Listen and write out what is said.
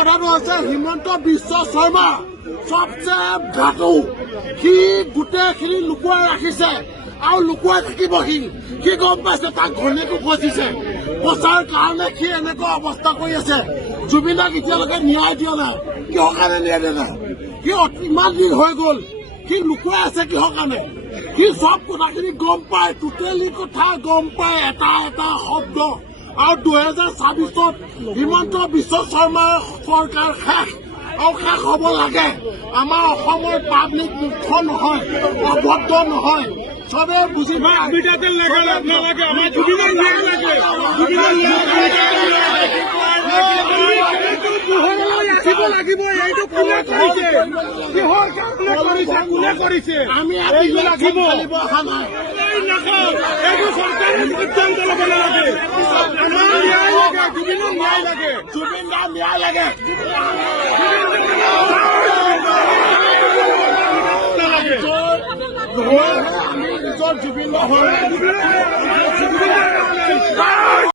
কথাটো হৈছে হিমন্ত বিশ্ব শৰ্মা সবচে ঘাটু। সি গোটেইখিনি লুকুৱাই ৰাখিছে আৰু লুকুৱাই থাকিব। সি গম পাইছে তাক ঘৈণীয়েকো ফচিছে, ফচাৰ কাৰণে সি এনেকুৱা অৱস্থা কৰি আছে। জুবিনক এতিয়ালৈকে ন্যায় দিয়া নাই। কিহৰ কাৰণে ন্যায় দিয়া নাই? সি ইমান দিন হৈ গ'ল, সি লুকুৱাই আছে কিহৰ কাৰণে? সি চব কথাখিনি গম পায়, টোটেলি কথা গম পায়, এটা এটা শব্দ। আৰু 2026 হিমন্ত বিশ্ব শৰ্মাৰ চৰকাৰ শেষ আৰু শেষ হ'ব লাগে। আমাৰ অসমৰ পাব্লিক মুখ্য নহয়, অভদ্ৰ নহয়, চবে বুজি পায়। লাগিব এইটো কোনে কৰিছে? কিহৰ কোনে কৰিছে? আমি লাগিব অহা নাই। এইটো চৰকাৰে সিদ্ধান্ত ল'ব নালাগে। আমাৰ ন্যায় লাগে, জুবিনক ন্যায় লাগে, জুবিন দাৰ ন্যায় লাগে। আমি নিজৰ জুবিন